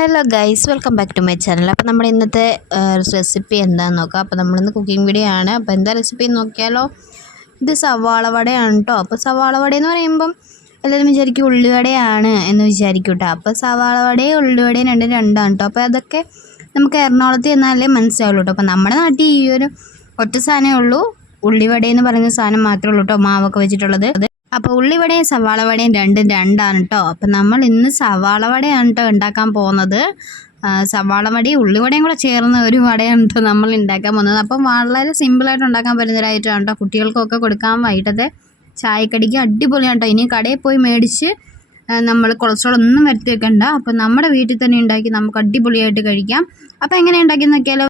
Hello guys, welcome back to my channel. അപ്പോൾ നമ്മുടെ ഇന്നത്തെ റെസിപ്പി എന്താണെന്ന് നോക്കാം. അപ്പോൾ നമ്മളിന്ന് കുക്കിംഗ് വീഡിയോ ആണ്. അപ്പോൾ എന്താ റെസിപ്പി എന്ന് നോക്കിയാലോ. ഇത് സവാള വടയാണ് കേട്ടോ. അപ്പോൾ സവാള വടയെന്ന് പറയുമ്പം എല്ലാവരും വിചാരിക്കും ഉള്ളിവടയാണ് എന്ന് വിചാരിക്കും കേട്ടോ. അപ്പോൾ സവാള വടയും ഉള്ളിവടയും രണ്ടാണ് കേട്ടോ. അപ്പോൾ അതൊക്കെ നമുക്ക് എറണാകുളത്ത് ചെന്നാലേ മനസ്സിലാവുള്ളൂ കേട്ടോ. അപ്പോൾ നമ്മുടെ നാട്ടിൽ ഈ ഒരു ഒറ്റ സാധനമേ ഉള്ളൂ, ഉള്ളിവടയെന്ന് പറയുന്ന സാധനം മാത്രമേ ഉള്ളൂ കേട്ടോ, മാവൊക്കെ വെച്ചിട്ടുള്ളത്. അപ്പോൾ ഉള്ളിവടയും സവാള വടയും രണ്ടാണ് കേട്ടോ. അപ്പം നമ്മൾ ഇന്ന് സവാള വടയാണ് കേട്ടോ ഉണ്ടാക്കാൻ പോകുന്നത്. സവാള വടയും ഉള്ളിവടയും കൂടെ ചേർന്ന ഒരു വടയാണ് കേട്ടോ നമ്മൾ ഉണ്ടാക്കാൻ പോകുന്നത്. അപ്പം വളരെ സിമ്പിളായിട്ട് ഉണ്ടാക്കാൻ പറ്റുന്നതായിട്ടാണ് കേട്ടോ. കുട്ടികൾക്കൊക്കെ കൊടുക്കാൻ വൈകിട്ടത്തെ ചായക്കടിക്ക് അടിപൊളിയാണ് കേട്ടോ. ഇനി കടയിൽ പോയി മേടിച്ച് നമ്മൾ കൊളസ്ട്രോൾ ഒന്നും വരുത്തി വെക്കണ്ട. അപ്പം നമ്മുടെ വീട്ടിൽ തന്നെ ഉണ്ടാക്കി നമുക്ക് അടിപൊളിയായിട്ട് കഴിക്കാം. അപ്പോൾ എങ്ങനെ ഉണ്ടാക്കി നോക്കിയാലോ.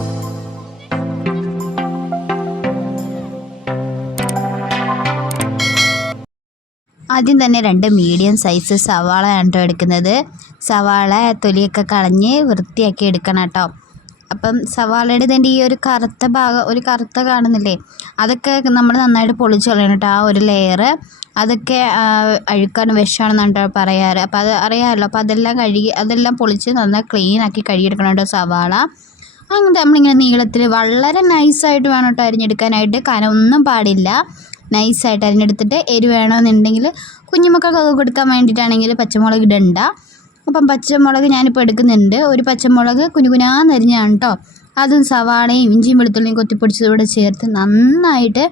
ആദ്യം തന്നെ 2 മീഡിയം സൈസ് സവാളയാണ് കേട്ടോ എടുക്കുന്നത്. സവാള തൊലിയൊക്കെ കളഞ്ഞ് വൃത്തിയാക്കി എടുക്കണം കേട്ടോ. അപ്പം സവാളയുടെ ഇതിൻ്റെ ഈ ഒരു കറുത്ത ഭാഗം, ഒരു കറുത്ത കാണുന്നില്ലേ, അതൊക്കെ നമ്മൾ നന്നായിട്ട് പൊളിച്ച് കളയണം കേട്ടോ. ആ ഒരു ലെയർ അതൊക്കെ അഴുക്കാണ്, വിഷമാണെന്നാണ് കേട്ടോ പറയാറ്. അപ്പോൾ അത് അറിയാമല്ലോ. അപ്പോൾ അതെല്ലാം പൊളിച്ച് നന്നായി ക്ലീനാക്കി കഴുകിയെടുക്കണം കേട്ടോ സവാള. അങ്ങനെ നമ്മളിങ്ങനെ നീളത്തിൽ വളരെ നൈസായിട്ട് വേണം കേട്ടോ അരിഞ്ഞെടുക്കാനായിട്ട്. കനമൊന്നും പാടില്ല. നൈസായിട്ട് അരിഞ്ഞെടുത്തിട്ട് എരിവ് വേണമെന്നുണ്ടെങ്കിൽ കുഞ്ഞുമക്കൾക്കൊക്കെ കൊടുക്കാൻ വേണ്ടിയിട്ടാണെങ്കിൽ പച്ചമുളക് ഇടണ്ട. അപ്പം പച്ചമുളക് ഞാനിപ്പോൾ എടുക്കുന്നുണ്ട്. ഒരു പച്ചമുളക് കുനുകുനാന്നരിഞ്ഞാണ് കേട്ടോ. അതും സവാളയും ഇഞ്ചിയും വെളുത്തുള്ളിയും കൊത്തിപ്പൊടിച്ചതും കൂടെ ചേർത്ത് നന്നായിട്ട്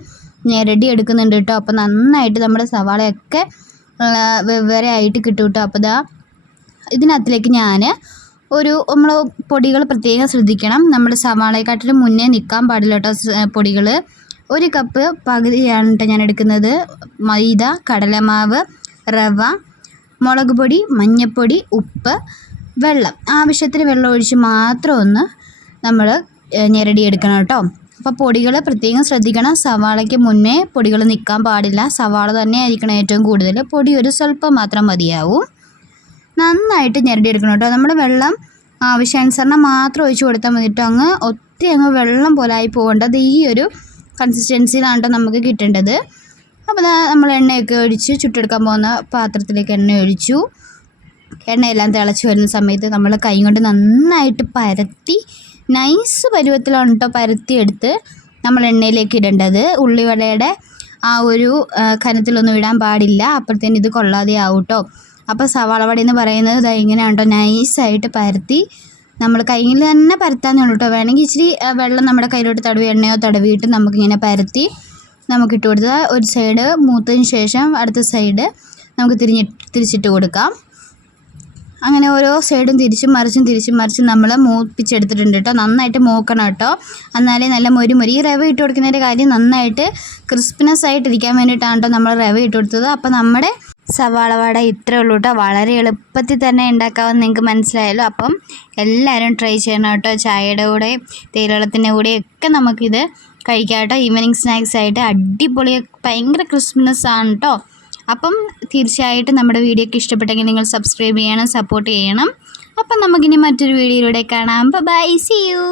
ഞെരടി എടുക്കുന്നുണ്ട് കേട്ടോ. അപ്പോൾ നന്നായിട്ട് നമ്മുടെ സവാളയൊക്കെ വെവ്വേറെ ആയിട്ട് കിട്ടും കേട്ടോ. അപ്പോൾ ഇതിനകത്തിലേക്ക് ഞാൻ നമ്മൾ പൊടികൾ പ്രത്യേകം ശ്രദ്ധിക്കണം. നമ്മൾ സവാളയെക്കാട്ടിലും മുന്നേ നിൽക്കാൻ പാടില്ല കേട്ടോ പൊടികൾ. 1 കപ്പ് പകുതിയാണ് കേട്ടോ ഞാൻ എടുക്കുന്നത്. മൈദ, കടലമാവ്, റവ, മുളക് പൊടി, മഞ്ഞൾപ്പൊടി, ഉപ്പ്, വെള്ളം. ആവശ്യത്തിന് വെള്ളം ഒഴിച്ച് മാത്രം ഒന്ന് നമ്മൾ ഞെരടിയെടുക്കണം കേട്ടോ. അപ്പോൾ പൊടികൾ പ്രത്യേകം ശ്രദ്ധിക്കണം. സവാളയ്ക്ക് മുന്നേ പൊടികൾ നിൽക്കാൻ പാടില്ല. സവാള തന്നെ ആയിരിക്കണം ഏറ്റവും കൂടുതൽ. പൊടി ഒരു സ്വല്പം മാത്രം മതിയാവും. നന്നായിട്ട് ഞെരടിയെടുക്കണം കേട്ടോ. നമ്മൾ വെള്ളം ആവശ്യാനുസരണം മാത്രം ഒഴിച്ച് കൊടുത്താൽ മതി കേട്ടോ. ഒത്തിരി വെള്ളം പോലായി പോകേണ്ടത് ഈ ഒരു കൺസിസ്റ്റൻസിയിലാണ് കേട്ടോ നമുക്ക് കിട്ടേണ്ടത്. അപ്പോൾ നമ്മൾ എണ്ണയൊക്കെ ഒഴിച്ച് ചുട്ടെടുക്കാൻ പോകുന്ന പാത്രത്തിലേക്ക് എണ്ണ ഒഴിച്ചു. എണ്ണയെല്ലാം തിളച്ച് വരുന്ന സമയത്ത് നമ്മൾ കൈ കൊണ്ട് നന്നായിട്ട് പരത്തി നൈസ് പരുവത്തിലാണ് കേട്ടോ പരത്തിയെടുത്ത് നമ്മൾ എണ്ണയിലേക്ക് ഇടേണ്ടത്. ഉള്ളിവടയുടെ ആ ഒരു കനത്തിലൊന്നും ഇടാൻ പാടില്ല, അപ്പോഴത്തേന് ഇത് കൊള്ളാതെ ആവും കേട്ടോ. അപ്പോൾ സവാള വട എന്ന് പറയുന്നത് ഇങ്ങനെയാണ് കേട്ടോ. നൈസായിട്ട് പരത്തി നമ്മൾ കയ്യിൽ തന്നെ പരത്താന്നേ ഉള്ളൂ കേട്ടോ. വേണമെങ്കിൽ ഇച്ചിരി വെള്ളം നമ്മുടെ കയ്യിലോട്ട് എണ്ണയോ തടവിയിട്ട് നമുക്കിങ്ങനെ പരത്തി നമുക്കിട്ട് കൊടുത്താൽ ഒരു സൈഡ് മൂത്തതിന് ശേഷം അടുത്ത സൈഡ് നമുക്ക് തിരിച്ചിട്ട് കൊടുക്കാം. അങ്ങനെ ഓരോ സൈഡും തിരിച്ചും മറിച്ചും നമ്മൾ മൂപ്പിച്ചെടുത്തിട്ടുണ്ട് കേട്ടോ. നന്നായിട്ട് മൂക്കണം കേട്ടോ, എന്നാലേ നല്ല മൊരി. ഈ റവ ഇട്ട് കൊടുക്കുന്നതിൻ്റെ കാര്യം നന്നായിട്ട് ക്രിസ്പിനെസ് ആയിട്ടിരിക്കാൻ വേണ്ടിയിട്ടാണ് കേട്ടോ നമ്മൾ റവ ഇട്ട് കൊടുത്തത്. അപ്പോൾ നമ്മുടെ സവാള വട ഇത്രേ ഉള്ളൂ കേട്ടോ. വളരെ എളുപ്പത്തിൽ തന്നെ ഉണ്ടാക്കാമെന്ന് നിങ്ങൾക്ക് മനസ്സിലായല്ലോ. അപ്പം എല്ലാവരും ട്രൈ ചെയ്യണം കേട്ടോ. ചായയുടെ കൂടെ തേയിലവെള്ളത്തിൻ്റെ കൂടെയൊക്കെ നമുക്കിത് കഴിക്കാം കേട്ടോ. ഈവനിങ് സ്നാക്സ് ആയിട്ട് അടിപൊളി, ഭയങ്കര ക്രിസ്പിനെസ് ആണ് കേട്ടോ. അപ്പം തീർച്ചയായിട്ടും നമ്മുടെ വീഡിയോ ഒക്കെ ഇഷ്ടപ്പെട്ടെങ്കിൽ നിങ്ങൾ സബ്സ്ക്രൈബ് ചെയ്യണം, സപ്പോർട്ട് ചെയ്യണം. അപ്പം നമുക്കിനി മറ്റൊരു വീഡിയോയിലൂടെ കാണാം. Bye, see U.